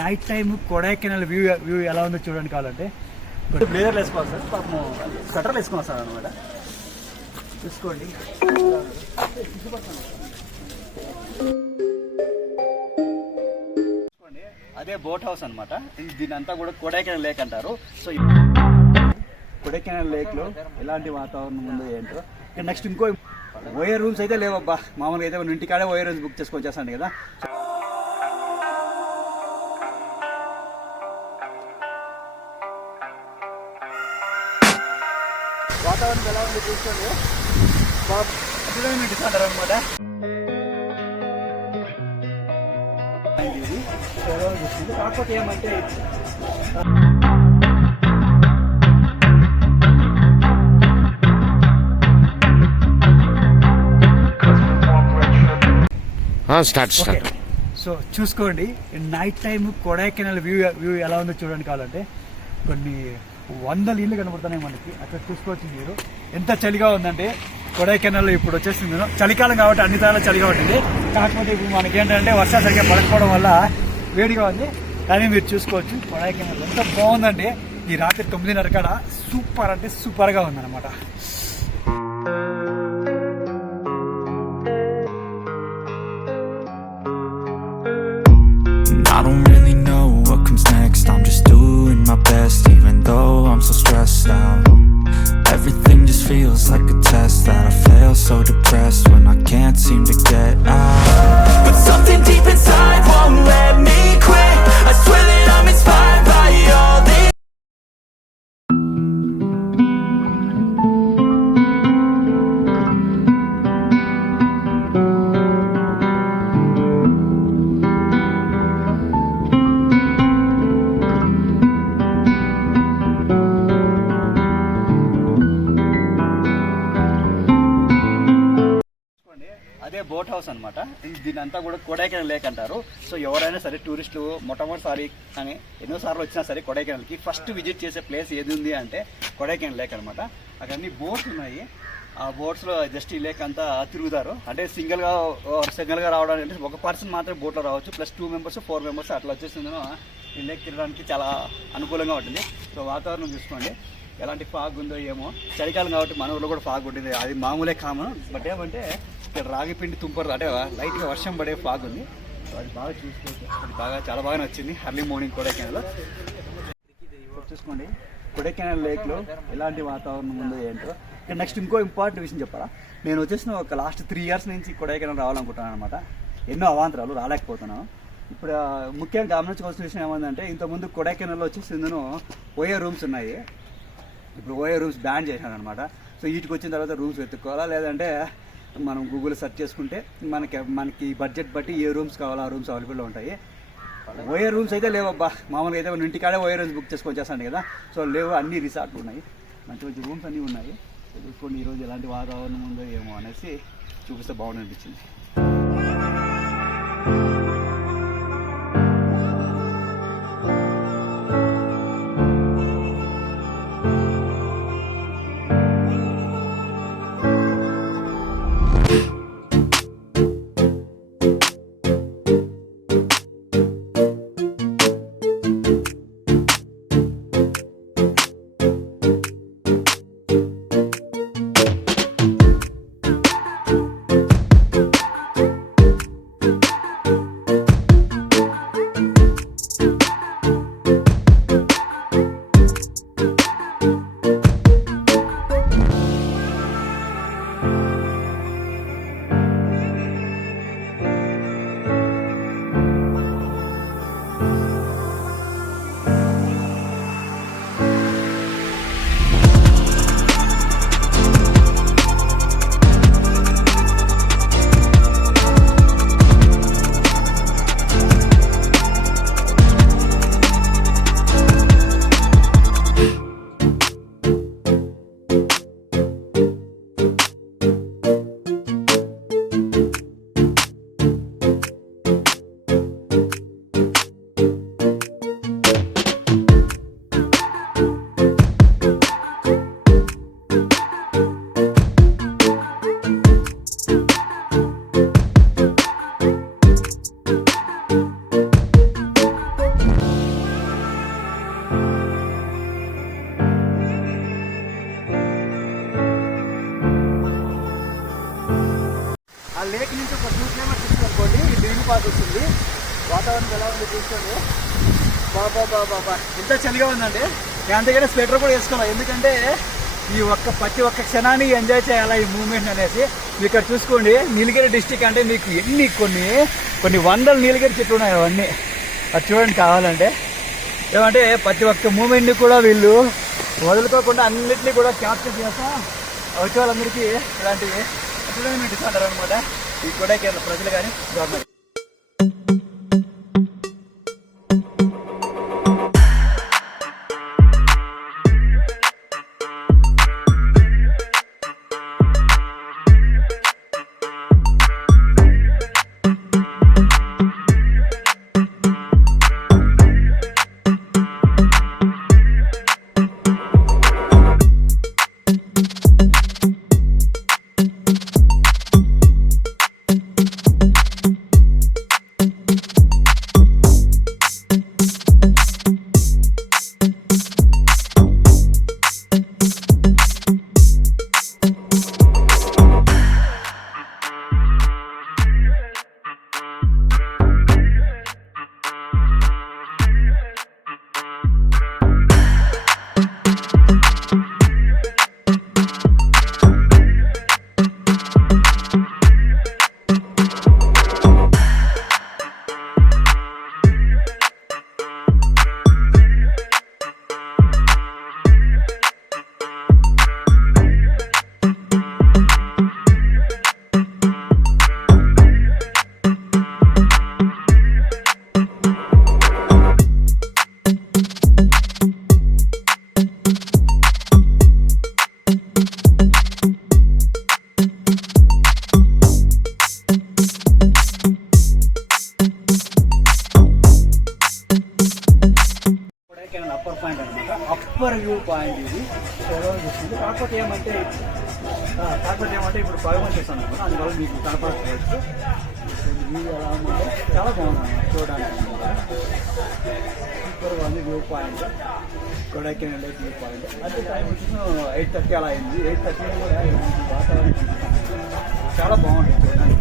Night time Kodaikanal view ఎలా ఉందో చూడండి. కావాలంటే బ్లేజర్లు వేసుకోవాలి సార్, పాపం స్వెటర్లు వేసుకున్నాం సార్ అనమాట. చూసుకోండి, అదే బోట్ హౌస్ అనమాట. దీని అంతా కూడా కొడైకెనాల్ లేక్ అంటారు. సో కొడైకెనాల్ లేక్లో ఎలాంటి వాతావరణం ఉందో ఏంటో. నెక్స్ట్ ఇంకో ఓయర్ రూమ్స్ అయితే లేవబ్బా, మామూలుగా అయితే మన ఇంటికాడే ఓయర్ రూమ్స్ బుక్ చేసుకొని వచ్చేస్తాను కదా. వాతావరణం ఎలా ఉంది చూసుకోండి, ఎంటర్టైన్మెంట్ ఇస్తారు అనమాట. కాకపోతే ఏమంటే సో చూసుకోండి, నైట్ టైం కొడైకెనాల్ వ్యూ ఎలా ఉందో చూడండి. కావాలంటే కొన్ని వందల ఇళ్ళు కనబడుతున్నాయి మనకి. అక్కడ చూసుకోవచ్చు మీరు. ఎంత చలిగా ఉందంటే కొడైకెనాల్ ఇప్పుడు వచ్చేసింది. చలికాలం కాబట్టి అన్ని తరాల చలిగా ఉంటుంది. కాకపోతే ఇప్పుడు మనకేంటంటే వర్షాలు సరిగ్గా పడకపోవడం వల్ల వేడిగా ఉంది. కానీ మీరు చూసుకోవచ్చు కొడైకెనాల్ ఎంత బాగుందంటే ఈ రాత్రి 9:30 కాడ సూపర్ అంటే సూపర్గా ఉందన్నమాట. I don't really know what comes next. I'm just doing my best, even though I'm so stressed out. Everything just feels like a test that I fail, so depressed when I can't seem to get out. But something deep inside won't let me quit. I swear that I'm inspired by all this. అదే boat house అనమాట. దీని అంతా కూడా Kodaikanal lake అంటారు. So ఎవరైనా సరే టూరిస్టులు మొట్టమొదటిసారి కానీ ఎన్నోసార్లు వచ్చినా సరే కొడైకెనాల్కి ఫస్ట్ విజిట్ చేసే ప్లేస్ ఏది ఉంది అంటే కొడైకెనాల్ లేక్ అనమాట. అక్కడ అన్ని బోట్స్ ఉన్నాయి. ఆ బోట్స్లో జస్ట్ ఈ లేక్ అంతా తిరుగుతారు. అంటే సింగిల్గా రావడానికి అంటే ఒక పర్సన్ మాత్రమే బోట్లో రావచ్చు. ప్లస్ 2 మెంబర్స్ 4 మెంబర్స్ అట్లా వచ్చేసిందో ఈ లేక్ తిరగడానికి చాలా అనుకూలంగా ఉంటుంది. సో వాతావరణం చూసుకోండి ఎలాంటి ఫాగ్ ఉందో ఏమో. చలికాలం కాబట్టి మన ఊళ్ళో కూడా ఫాగ్ ఉంటుంది, అది మామూలే కామన్. బట్ ఏమంటే ఇక్కడ రాగిపిండి తుంపరు అంటే లైట్గా వర్షం పడే ఫాగ్ ఉంది. సో అది బాగా చూసుకోవచ్చు. అది చాలా బాగా నచ్చింది ఎర్లీ మార్నింగ్ కొడైకెనాల్లో. చూసుకోండి కొడైకెనాల్ లేక్లో ఎలాంటి వాతావరణం ఉందో ఏంటో. ఇక్కడ నెక్స్ట్ ఇంకో ఇంపార్టెంట్ విషయం చెప్పాలా, నేను వచ్చేసిన ఒక లాస్ట్ 3 years నుంచి కొడైకెనాల్ రావాలనుకుంటున్నాను అనమాట. ఎన్నో అవాంతరాలు రాలేకపోతున్నాను. ఇప్పుడు ముఖ్యంగా గమనించుకోవాల్సిన విషయం ఏమందంటే ఇంతకుముందు కొడైకెనాల్లో వచ్చేసి ఓయర్ రూమ్స్ ఉన్నాయి. ఇప్పుడు ఓయర్ రూమ్స్ బ్యాన్ చేశాను అనమాట. సో వీటికి వచ్చిన తర్వాత రూమ్స్ వెతుక్కోవాలా, లేదంటే మనం గూగుల్ సెర్చ్ చేసుకుంటే మనకి బడ్జెట్ బట్టి ఏ రూమ్స్ కావాలో ఆ రూమ్స్ అవైలబుల్లో ఉంటాయి. ఓయర్ రూమ్స్ అయితే లేవబ్బా, మామూలుగా అయితే మన ఇంటికాడే ఓయర్ రూమ్స్ బుక్ చేసుకొని వచ్చేస్తాను కదా. సో లేవు, అన్ని రిసార్ట్లు ఉన్నాయి, మంచి మంచి రూమ్స్ అన్నీ ఉన్నాయి. చూసుకోండి ఈరోజు ఎలాంటి వాతావరణం ఉందో ఏమో అనేసి చూపిస్తే బాగుంది అనిపించింది. ఎలా ఉంది చూసుకోండి. బాబా బాబా ఎంత చలిగా ఉందండి. అందుకనే స్వెటర్ కూడా వేసుకోవాలి, ఎందుకంటే ఈ ప్రతి ఒక్క క్షణాన్ని ఎంజాయ్ చేయాలా ఈ మూమెంట్ అనేసి. మీరు ఇక్కడ చూసుకోండి, నీలగిరి డిస్టిక్ అంటే మీకు కొన్ని వందల నీలగిరి చెట్లు ఉన్నాయి. అవన్నీ అది చూడండి కావాలంటే. ఏమంటే ప్రతి ఒక్క మూమెంట్ని కూడా వీళ్ళు వదులుకోకుండా అన్నింటినీ కూడా క్యాప్చర్ చేస్తా వచ్చే వాళ్ళందరికీ ఇలాంటి ఎంటర్టైన్మెంట్ ఇస్తారు అనమాట ఈ కొడైకెనాల్ ప్రజలు కానీ గవర్నమెంట్. అప్పర్ పాయింట్ అనమాట, అప్పర్ వ్యూ పాయింట్ ఇది చూస్తుంది. కాకపోతే ఏమంటే ఇప్పుడు పగమని చేస్తాను అనమాట, అందువల్ల మీకు కనపడవచ్చు. వ్యూ ఎలా ఉందంటే చాలా బాగుంది చూడడానికి అనమాట. సూపర్ ఉంది view point, Kodaikanal view point. అంటే టైం వచ్చి 8:30 అలా అయింది. 8:30 కూడా వాతావరణం చాలా బాగుంటుంది చూడడానికి.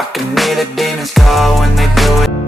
I can hear the demons call when they do it.